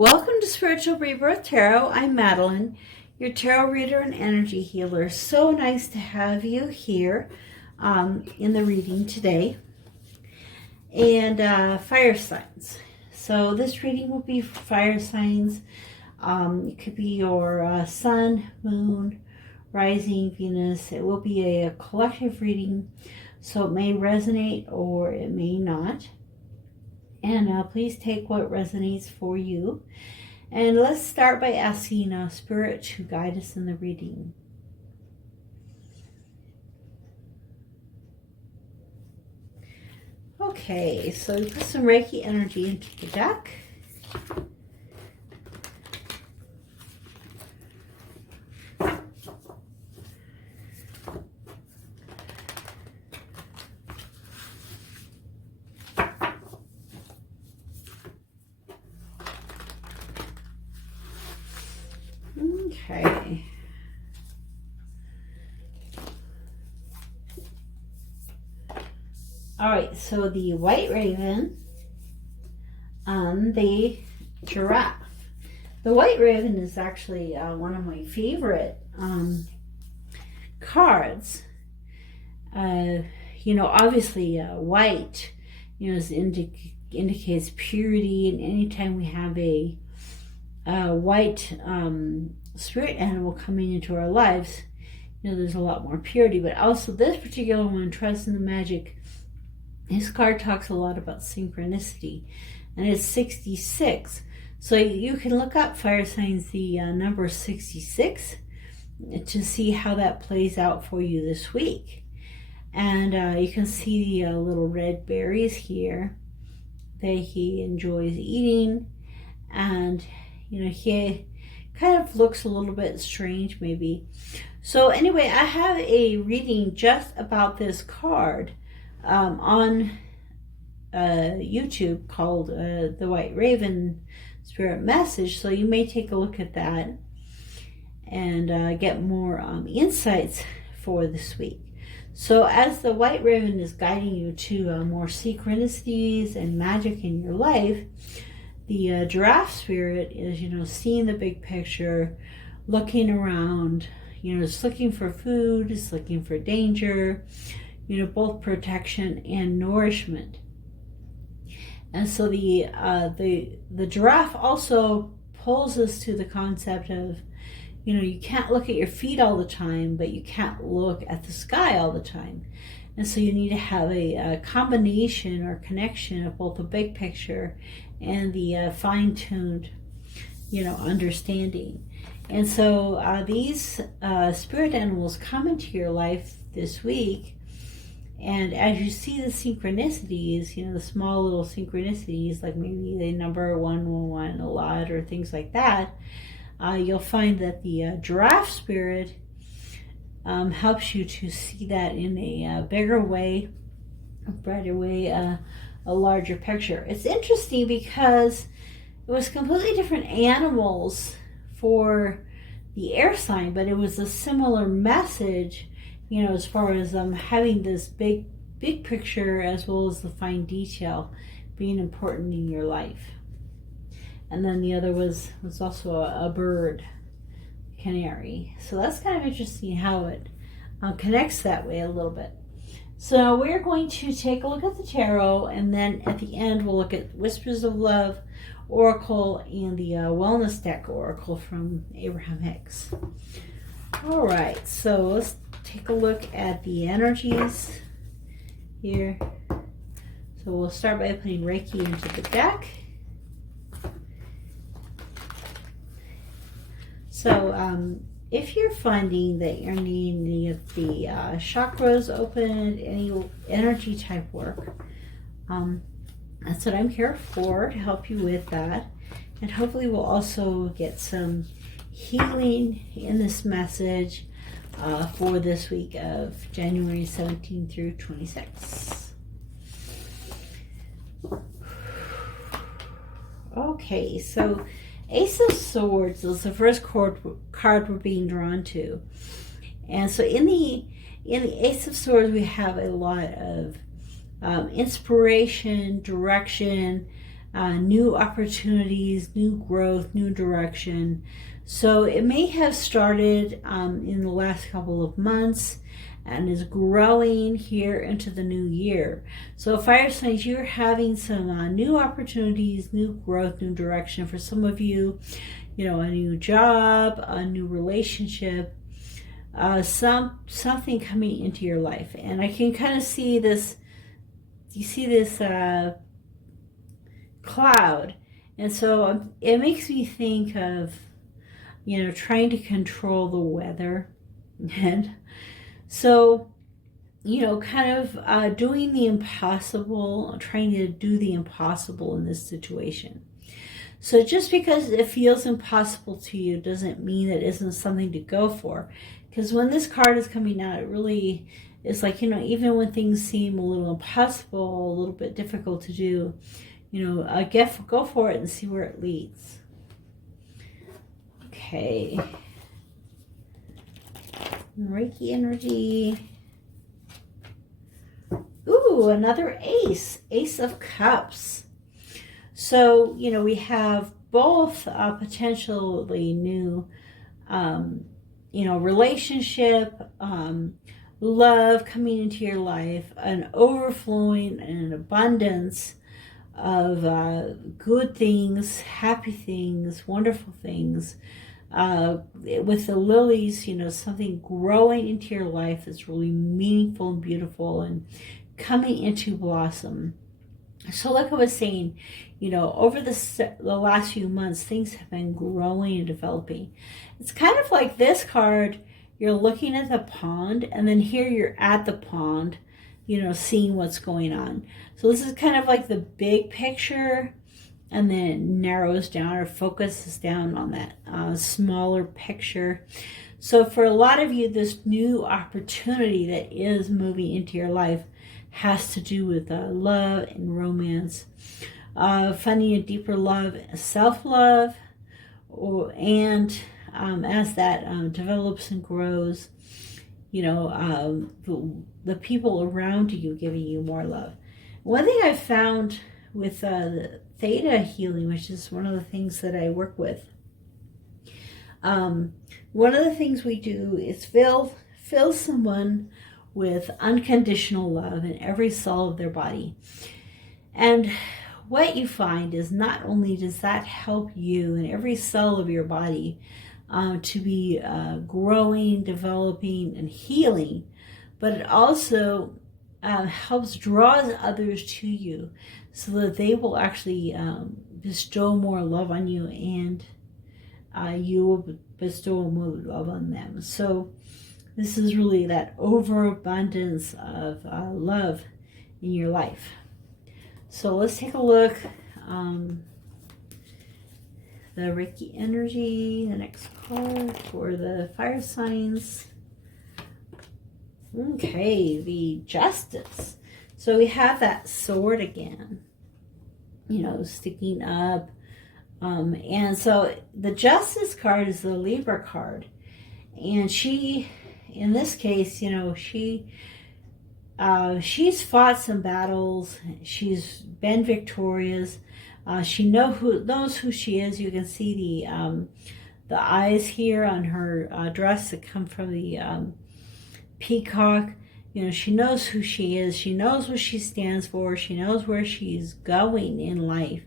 Welcome to Spiritual Rebirth Tarot. I'm Madelyn, your tarot reader and energy healer. So nice to have you here in the reading today. And fire signs. So this reading will be for fire signs. It could be your sun, moon, rising, Venus. It will be a collective reading, so it may resonate or it may not. And please take what resonates for you. And let's start by asking Spirit to guide us in the reading. Okay, so we put some Reiki energy into the deck. Okay. All right, so the white raven and the giraffe. The white raven is actually one of my favorite cards. Obviously white, indicates purity, and anytime we have a white spirit animal coming into our lives, there's a lot more purity. But also this particular one, Trust in the Magic, this card talks a lot about synchronicity, and it's 66. So you can look up fire signs, the number 66, to see how that plays out for you this week. And you can see the little red berries here that he enjoys eating, and he kind of looks a little bit strange maybe. So anyway, I have a reading just about this card on YouTube called The White Raven Spirit Message. So you may take a look at that and get more insights for this week. So as the White Raven is guiding you to more synchronicities and magic in your life, the giraffe spirit is, seeing the big picture, looking around, it's looking for food, it's looking for danger, both protection and nourishment. And so the giraffe also pulls us to the concept of, you can't look at your feet all the time, but you can't look at the sky all the time. And so you need to have a combination or connection of both the big picture and the fine-tuned, understanding. And so these spirit animals come into your life this week, and as you see the synchronicities, the small little synchronicities, like maybe the number 111 a lot or things like that, you'll find that the giraffe spirit helps you to see that in a bigger way, a brighter way, a larger picture. It's interesting because it was completely different animals for the air sign, but it was a similar message, as far as having this big picture as well as the fine detail being important in your life. And then the other was also a bird, canary. So that's kind of interesting how it connects that way a little bit. So we're going to take a look at the tarot, and then at the end we'll look at Whispers of Love Oracle and the Wellness Deck Oracle from Abraham Hicks. All right, so let's take a look at the energies here. So we'll start by putting Reiki into the deck. So if you're finding that you're needing any of the chakras opened, any energy type work, that's what I'm here for, to help you with that. And hopefully we'll also get some healing in this message for this week of January 17 through 26. Okay, so Ace of Swords is the first card we're being drawn to. And so in the Ace of Swords, we have a lot of inspiration, direction, new opportunities, new growth, new direction. So it may have started in the last couple of months and is growing here into the new year. So fire signs, you're having some new opportunities, new growth, new direction. For some of you, you know, a new job, a new relationship, something coming into your life. And I can kind of see this, you see this cloud. And so it makes me think of, you know, trying to control the weather. And so, you know, kind of doing the impossible, trying to do the impossible in this situation. So just because it feels impossible to you doesn't mean it isn't something to go for. Because when this card is coming out, it really is like, you know, even when things seem a little impossible, a little bit difficult to do, you know, go for it and see where it leads. Okay. Reiki energy. Ooh, another ace. Ace of Cups. So, you know, we have both potentially new, you know, relationship, love coming into your life, an overflowing and an abundance of good things, happy things, wonderful things. With the lilies, you know, something growing into your life that's really meaningful and beautiful and coming into blossom. So like I was saying, you know, over the last few months, things have been growing and developing. It's kind of like this card, you're looking at the pond, and then here you're at the pond, you know, seeing what's going on. So this is kind of like the big picture, and then it narrows down or focuses down on that smaller picture. So for a lot of you, this new opportunity that is moving into your life has to do with love and romance, finding a deeper love, self-love, and as that develops and grows, you know, the people around you giving you more love. One thing I found with the theta healing, which is one of the things that I work with, one of the things we do is fill someone with unconditional love in every cell of their body. And what you find is not only does that help you in every cell of your body to be growing, developing, and healing, but it also helps draw others to you so that they will actually bestow more love on you, and you will bestow more love on them. So this is really that overabundance of love in your life. So let's take a look. The Reiki energy, the next card for the fire signs. Okay, the Justice. So we have that sword again, you know, sticking up. And so the Justice card is the Libra card. And she, in this case, you know, she's fought some battles. She's been victorious. She knows who she is. You can see the eyes here on her dress that come from the peacock. You know, she knows who she is. She knows what she stands for. She knows where she's going in life.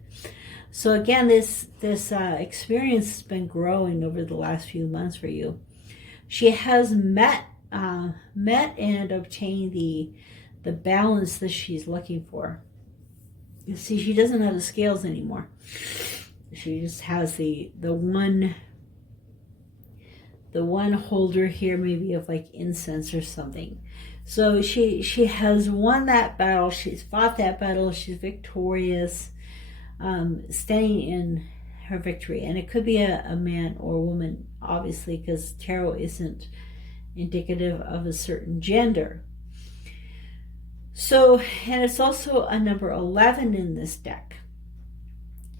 So again, this experience has been growing over the last few months for you. She has met and obtained the balance that she's looking for. You see, she doesn't have the scales anymore. She just has the one holder here, maybe of like incense or something. So she has won that battle. She's fought that battle. She's victorious, staying in her victory. And it could be a man or a woman, obviously, because tarot isn't indicative of a certain gender. So, and it's also a number 11 in this deck.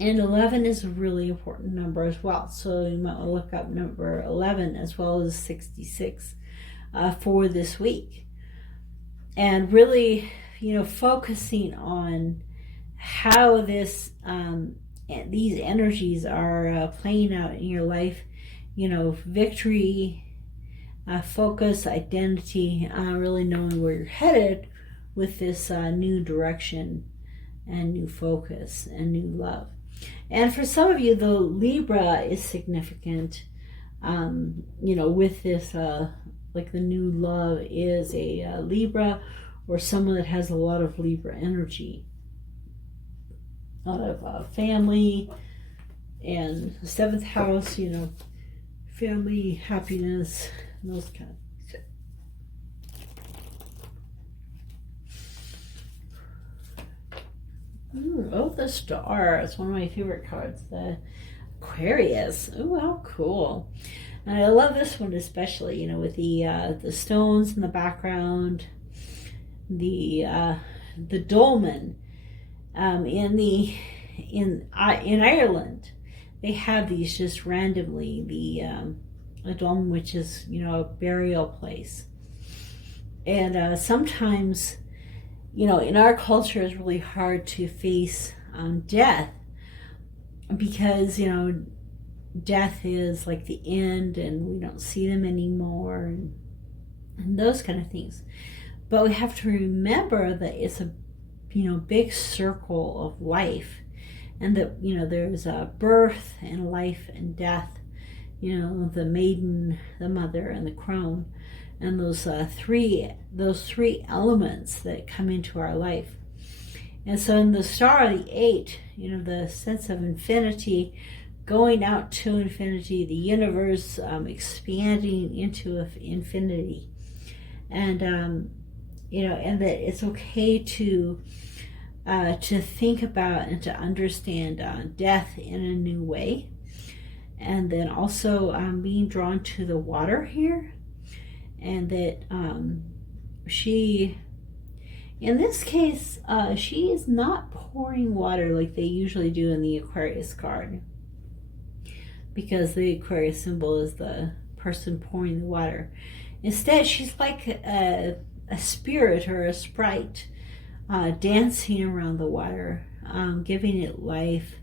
And 11 is a really important number as well. So you might want to look up number 11 as well as 66 for this week. And really, you know, focusing on how these energies are playing out in your life. You know, victory, focus, identity, really knowing where you're headed with this new direction and new focus and new love. And for some of you, the Libra is significant, you know, with this, like the new love is a Libra, or someone that has a lot of Libra energy. A lot of family and the 7th house, you know, family, happiness, and those kind of things. Oh, the Star. It's one of my favorite cards. The Aquarius. Oh, how cool. And I love this one especially, you know, with the stones in the background, the dolmen. In Ireland, they have these just randomly, a dolmen, which is, you know, a burial place. And sometimes, you know, in our culture, it's really hard to face death, because, you know, death is like the end and we don't see them anymore, and those kind of things. But we have to remember that it's a, you know, big circle of life, and that, you know, there's a birth and life and death, you know, the maiden, the mother, and the crone, and those three elements that come into our life. And so in the Star, the 8, you know, the sense of infinity, going out to infinity, the universe expanding into infinity, and you know, and that it's okay to think about and to understand death in a new way. And then also being drawn to the water here, and that she, in this case, she is not pouring water like they usually do in the Aquarius card, because the Aquarius symbol is the person pouring the water. Instead, she's like a spirit or a sprite, dancing around the water, giving it life,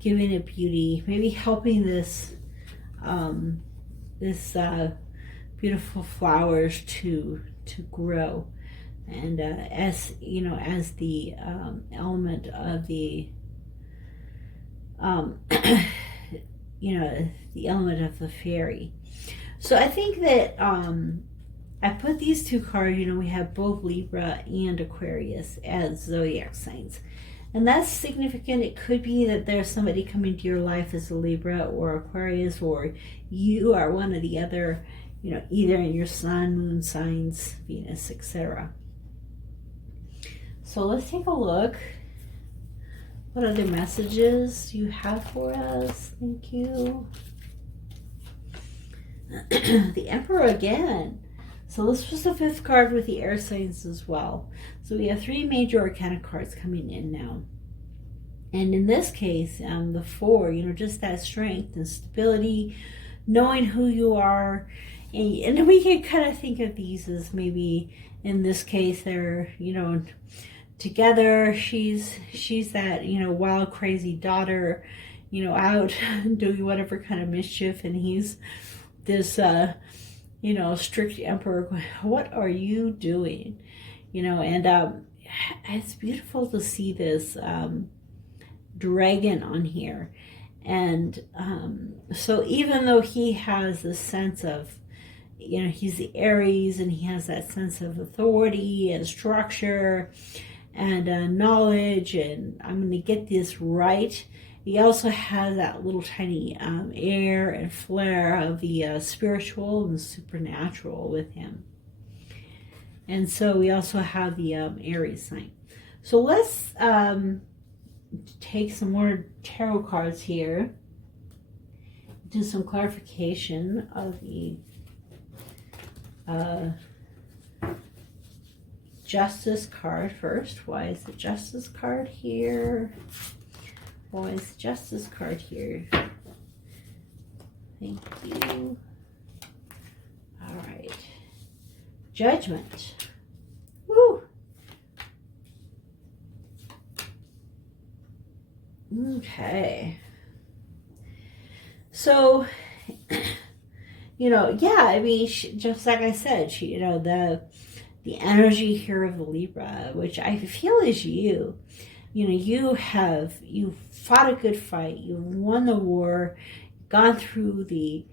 giving it beauty, maybe helping this beautiful flowers to grow. And as you know, as the element of the you know, the element of the fairy. So I think that I put these two cards, you know, we have both Libra and Aquarius as zodiac signs. And that's significant. It could be that there's somebody coming to your life as a Libra or Aquarius, or you are one or the other, you know, either in your sun, moon signs, Venus, etc. So let's take a look. What other messages do you have for us? Thank you. The Emperor again. So this was the 5th card with the air signs as well. So we have 3 major arcana cards coming in now. And in this case, the 4, you know, just that strength and stability, knowing who you are. And we can kind of think of these as maybe, in this case, they're, you know, together. She's that, you know, wild, crazy daughter, you know, out doing whatever kind of mischief. And he's this, you know, strict emperor going, what are you doing? You know, and it's beautiful to see this dragon on here. And so even though he has this sense of, you know, he's the Aries, and he has that sense of authority and structure and knowledge, and I'm going to get this right, he also has that little tiny air and flair of the spiritual and supernatural with him. And so we also have the Aries sign. So let's take some more tarot cards here, do some clarification of the Justice card first. Why is the Justice card here? Why is the Justice card here? Thank you. All right. Judgment. Woo! Okay. So, yeah, I mean, just like I said, the energy here of the Libra, which I feel is you. You've fought a good fight. You've won the war, gone through the,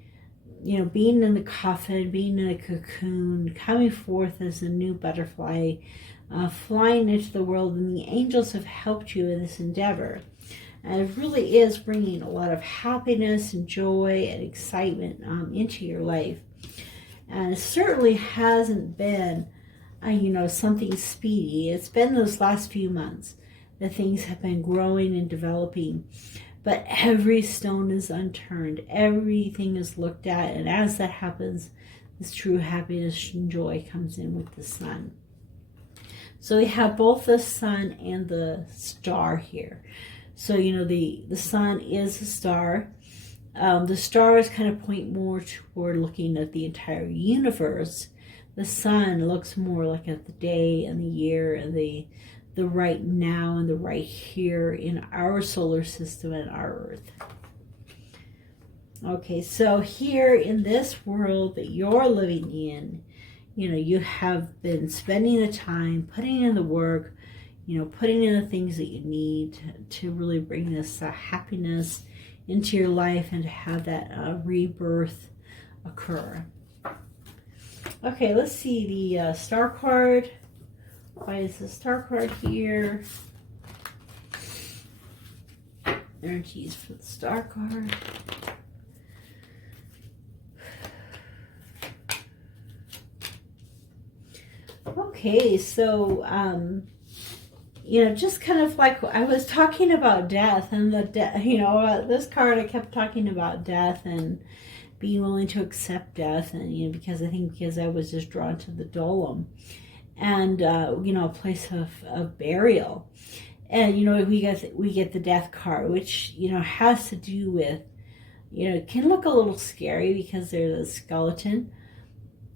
being in the coffin, being in a cocoon, coming forth as a new butterfly, flying into the world, and the angels have helped you in this endeavor. And it really is bringing a lot of happiness and joy and excitement into your life. And it certainly hasn't been, something speedy. It's been those last few months that things have been growing and developing. But every stone is unturned. Everything is looked at. And as that happens, this true happiness and joy comes in with the sun. So we have both the sun and the star here. So, the sun is a star. The stars kind of point more toward looking at the entire universe. The sun looks more like at the day and the year and the right now and the right here in our solar system and our Earth. Okay, so here in this world that you're living in, you have been spending the time, putting in the work, putting in the things that you need to really bring this happiness into your life and to have that rebirth occur. Okay, let's see the star card. Why is the star card here? Energies for the star card. Okay, so just kind of like I was talking about death and this card, I kept talking about death and being willing to accept death, and because I was just drawn to the dolom and a place of burial, and we get the death card, which has to do with it can look a little scary because there's a skeleton.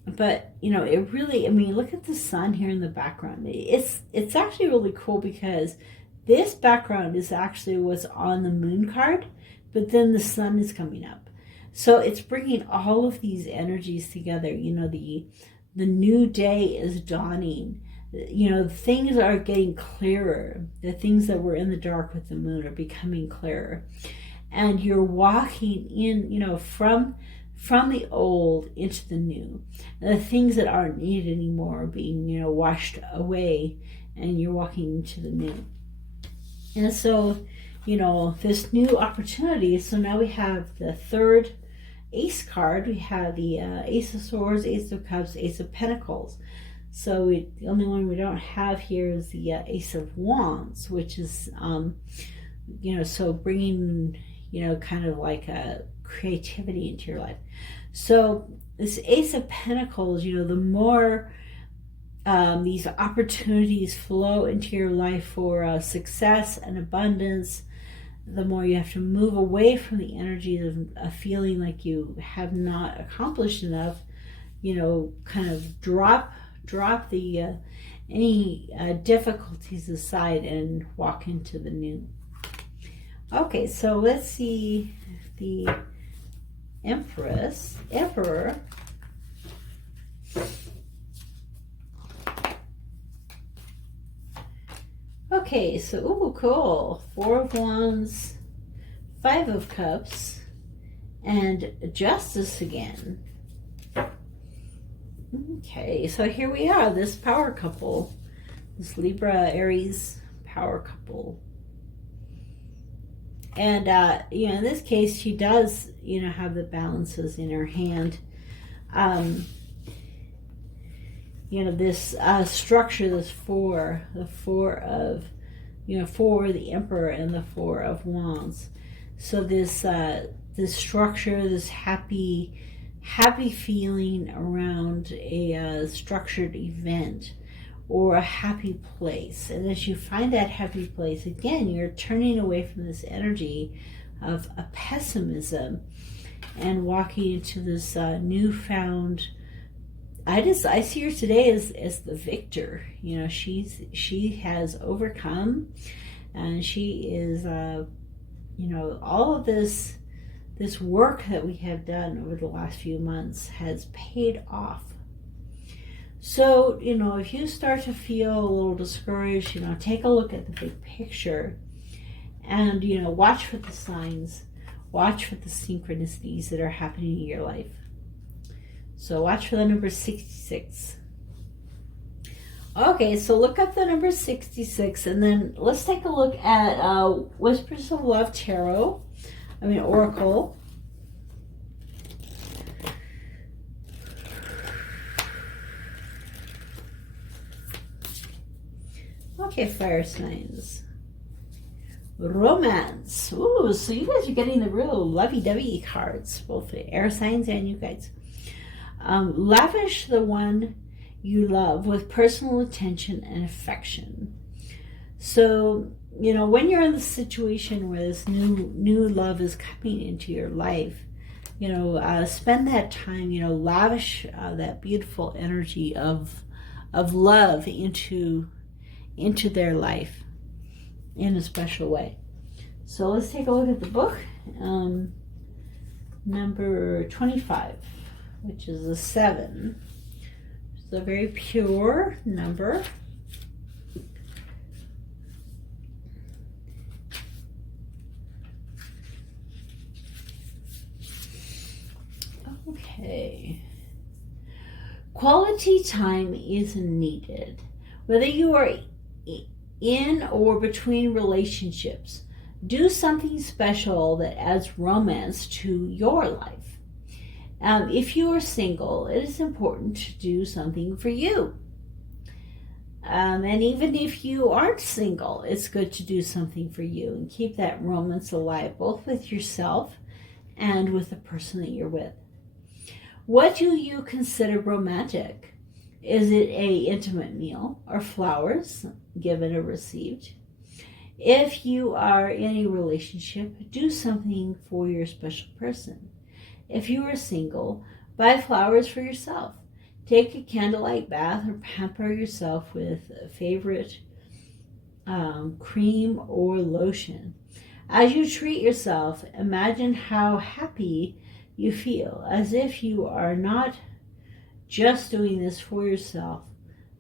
But, it really, look at the sun here in the background. It's actually really cool because this background is actually what's on the moon card, but then the sun is coming up. So it's bringing all of these energies together. The new day is dawning. Things are getting clearer. The things that were in the dark with the moon are becoming clearer. And you're walking in, from the old into the new. And the things that aren't needed anymore are being, washed away, and you're walking into the new. And so, this new opportunity, so now we have the third ace card. We have the Ace of Swords, Ace of Cups, Ace of Pentacles. So the only one we don't have here is the Ace of Wands, which is, so bringing, kind of like a creativity into your life. So this Ace of Pentacles, the more these opportunities flow into your life for success and abundance, the more you have to move away from the energies of feeling like you have not accomplished enough. Kind of drop the any difficulties aside and walk into the new. Okay, so let's see the Emperor. Okay, so ooh, cool. 4 of Wands, 5 of Cups, and Justice again. Okay, so here we are, this power couple, this Libra Aries power couple. And, in this case, she does, have the balances in her hand. This structure, this the 4 of, 4, the Emperor, and the 4 of Wands. So this structure, this happy feeling around a structured event or a happy place. And as you find that happy place, again, you're turning away from this energy of a pessimism and walking into this newfound, I see her today as the victor. She has overcome, and she is all of this work that we have done over the last few months has paid off. So, if you start to feel a little discouraged, take a look at the big picture and, watch for the signs, watch for the synchronicities that are happening in your life. So watch for the number 66. Okay, so look up the number 66, and then let's take a look at Whispers of Love Tarot. Oracle. Okay, fire signs. Romance. Ooh, so you guys are getting the real lovey-dovey cards, both the air signs and you guys. Lavish the one you love with personal attention and affection. So, when you're in the situation where this new love is coming into your life, spend that time, lavish that beautiful energy of love into their life in a special way. So let's take a look at the book. Number 25, which is a 7. It's a very pure number. Okay. Quality time is needed. Whether you are in or between relationships, do something special that adds romance to your life. If you are single, it is important to do something for you. And even if you aren't single, it's good to do something for you and keep that romance alive, both with yourself and with the person that you're with. What do you consider romantic? Is it an intimate meal or flowers given or received? If you are in a relationship, do something for your special person. If you are single, buy flowers for yourself. Take a candlelight bath or pamper yourself with a favorite cream or lotion. As you treat yourself, imagine how happy you feel, as if you are not just doing this for yourself,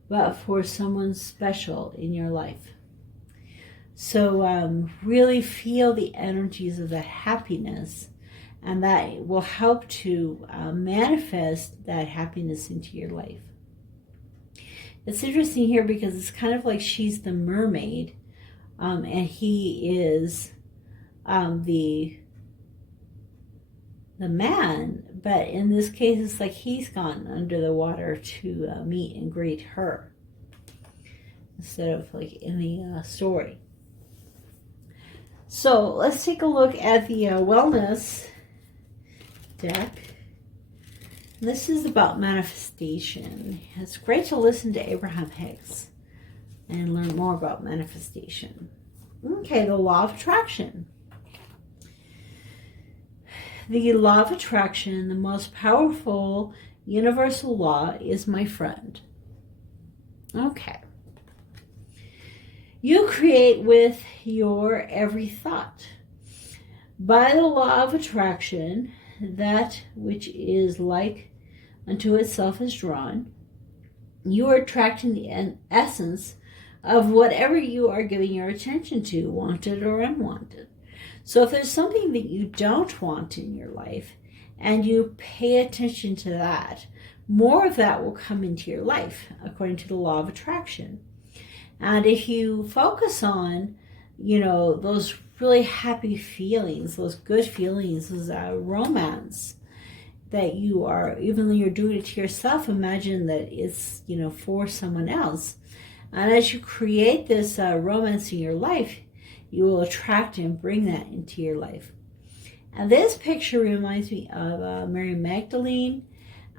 but for someone special in your life. So really feel the energies of that happiness, and that will help to manifest that happiness into your life. It's interesting here because it's kind of like she's the mermaid, and he is the man, but in this case it's like he's gone under the water to meet and greet her instead of like in the story. So let's take a look at the wellness deck. This is about manifestation. It's great to listen to Abraham Hicks and learn more about manifestation. Okay, the law of attraction. The law of attraction, the most powerful universal law, is my friend. Okay. You create with your every thought. By the law of attraction, that which is like unto itself is drawn. You are attracting the essence of whatever you are giving your attention to, wanted or unwanted. So if there's something that you don't want in your life and you pay attention to that, more of that will come into your life according to the law of attraction. And if you focus on, those really happy feelings, those good feelings, those romance that you are, even though you're doing it to yourself, imagine that it's, for someone else. And as you create this romance in your life, you will attract and bring that into your life. And this picture reminds me of Mary Magdalene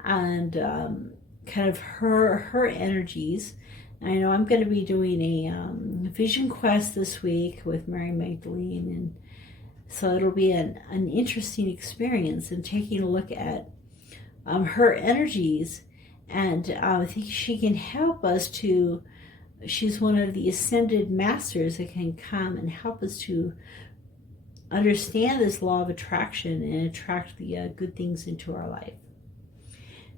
and kind of her energies. I know I'm going to be doing a vision quest this week with Mary Magdalene, and so it'll be an interesting experience and taking a look at her energies. And I think she can help us to. She's one of the ascended masters that can come and help us to understand this law of attraction and attract the good things into our life.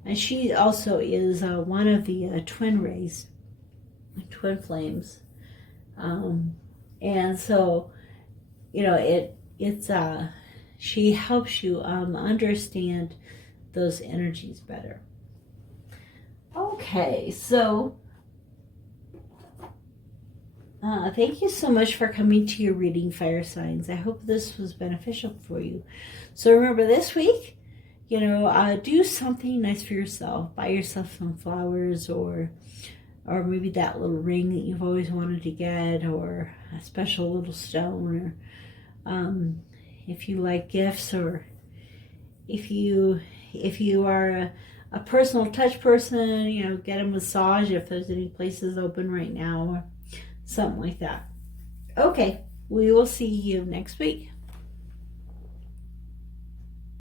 And she also is one of the twin rays, twin flames. And so, you know, she helps you understand those energies better. Okay, so thank you so much for coming to your reading, fire signs. I hope this was beneficial for you. So remember, this week, you know, do something nice for yourself. Buy yourself some flowers, or maybe that little ring that you've always wanted to get, or a special little stone, or if you like gifts, or if you are a personal touch person, you know, get a massage if there's any places open right now, or something like that. Okay, we will see you next week.